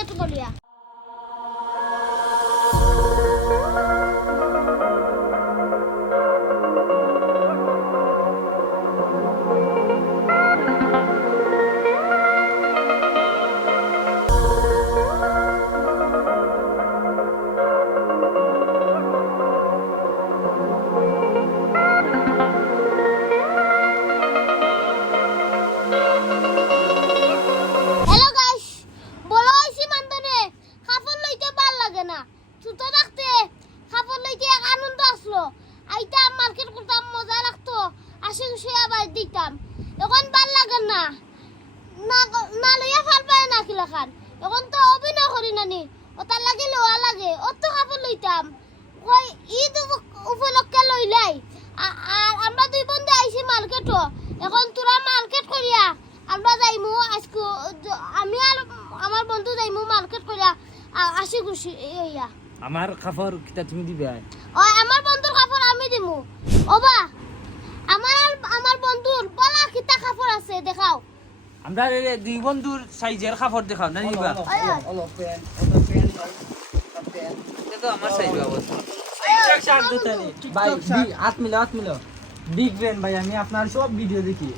Itu 害 আইতাম market করতাম মজা লাগতো। আসে খুশি আবার দিতাম। এখন ভালো লাগে না। না লইয়া ভালো পায় না কিলা খান। এখন তো অভিনয় করি নানি ওটার লাগে লোয়া লাগে। অত কাপড় লইতাম। কই ঈদ উপ- উপলক্ষে লইলাই আর আমরা দুই বন্ধু আইছি মার্কেটও। এখন তোরা মার্কেট করিয়া আমরা যাইমু আজকে আমি আর আমার বন্ধু যাইমু মার্কেট করিয়া আসি খুশি ইয়া। আমার কাপড় কিতা তুমি দিবে ও আমার বন্ধুর কাপড় আমি দিমু ওবা আমার আমার বন্ধুর বলা কিতা কাপড় আছে দেখাও। আমরা দুই বন্ধুর সাইজের কাপড় দেখাও না নিবা? ওই ওই। এটা তো আমার সাইজ ভাই হাত মিলো হাত মিলো। বিগ ভাই আমি আপনার সব ভিডিও দেখি।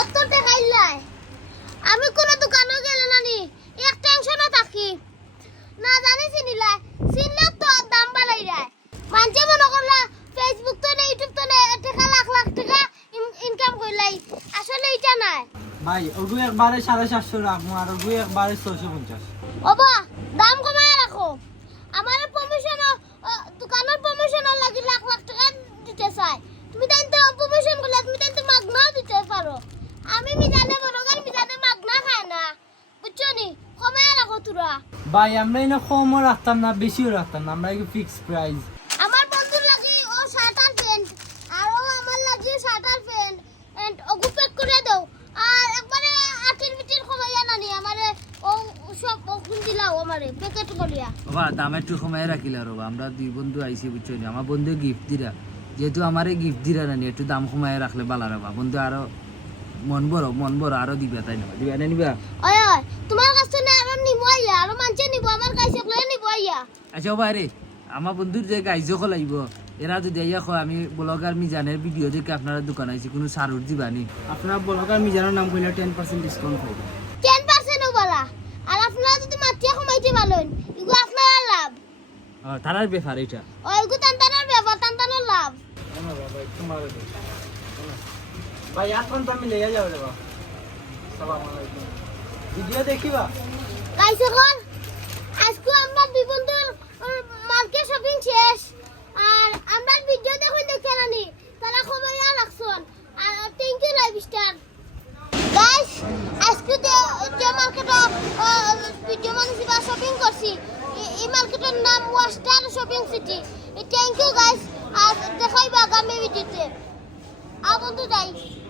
অত দেখাইলাই। আমি কোনো দোকানে গেলে নানি এক টেনশনে থাকি না জানি চিনিলাই চিনলে তো দাম বাড়াই যায় মানুষে মনে করলা ফেসবুক তো না ইউটিউব তো না টাকা লাখ লাখ টাকা ইনকাম করলাই আসলে এটা নাই ভাই ওগু একবারে সাড়ে সাতশো রাখব আর ওগু একবারে ছশো পঞ্চাশ। ওবা দাম কমায় রাখো। আমার প্রমোশন দোকানের প্রমোশন লাগি লাখ লাখ টাকা দিতে চাই তুমি তাই তো প্রমোশন করলে তুমি তাই তো মাগনা দিতে পারো আমি মিজানে করি মিজানে মাগনা খায় না। বুঝছ নি? কমায় রাখো তোরা ভাই আমরা এনে কমও রাখতাম না বেশিও রাখতাম না আমরা ফিক্স প্রাইস আমার বন্ধুর লাগি ও শার্ট আর প্যান্ট আর ও আমার লাগি শার্ট আর প্যান্ট এন্ড ওগু প্যাক করে দাও আর একবারে আটির বিটির কমাইয়া নানি আমারে ও সব ওগুন আমারে প্যাকেট করিয়া। বাবা দাম একটু সময় রাখিলা রবা আমরা দুই বন্ধু আইছি বুঝছ আমার বন্ধু গিফট দিরা। যেহেতু আমারে গিফট দিরা না একটু দাম সময় রাখলে ভালো রবা। বন্ধু আরও মন বড় মন বড় আরও দিবা তাই না? দিবা না নিবা? ওই ওই তোমার কাছে না আরও নিব আইয়া আরও মানছে নিব আমার কাছে গুলো নিব আইয়া। আচ্ছা বাবা আমার বন্ধুর যে গাইজ লাগব এরা যদি আইয়া কয় আমি ব্লগার মিজানের ভিডিও দেখে আপনারা দোকান আইছি কোনো সারুর দিবা নি? আপনার ব্লগার মিজানোর নাম কইলে টেন পার্সেন্ট ডিসকাউন্ট পাইবে টেন পার্সেন্ট বলা আর আপনারা যদি মাটিয়া কমাইতে এগুলো আপনারা লাভ তারার ব্যাপার এটা। ওইগু তান্তানার ব্যাপার তান্তানার লাভ। ভাই এক ঘণ্টা আমি লেগে যাবে রে বাবা। সালাম আলাইকুম। ভিডিও দেখিবা? গাইছে do 10.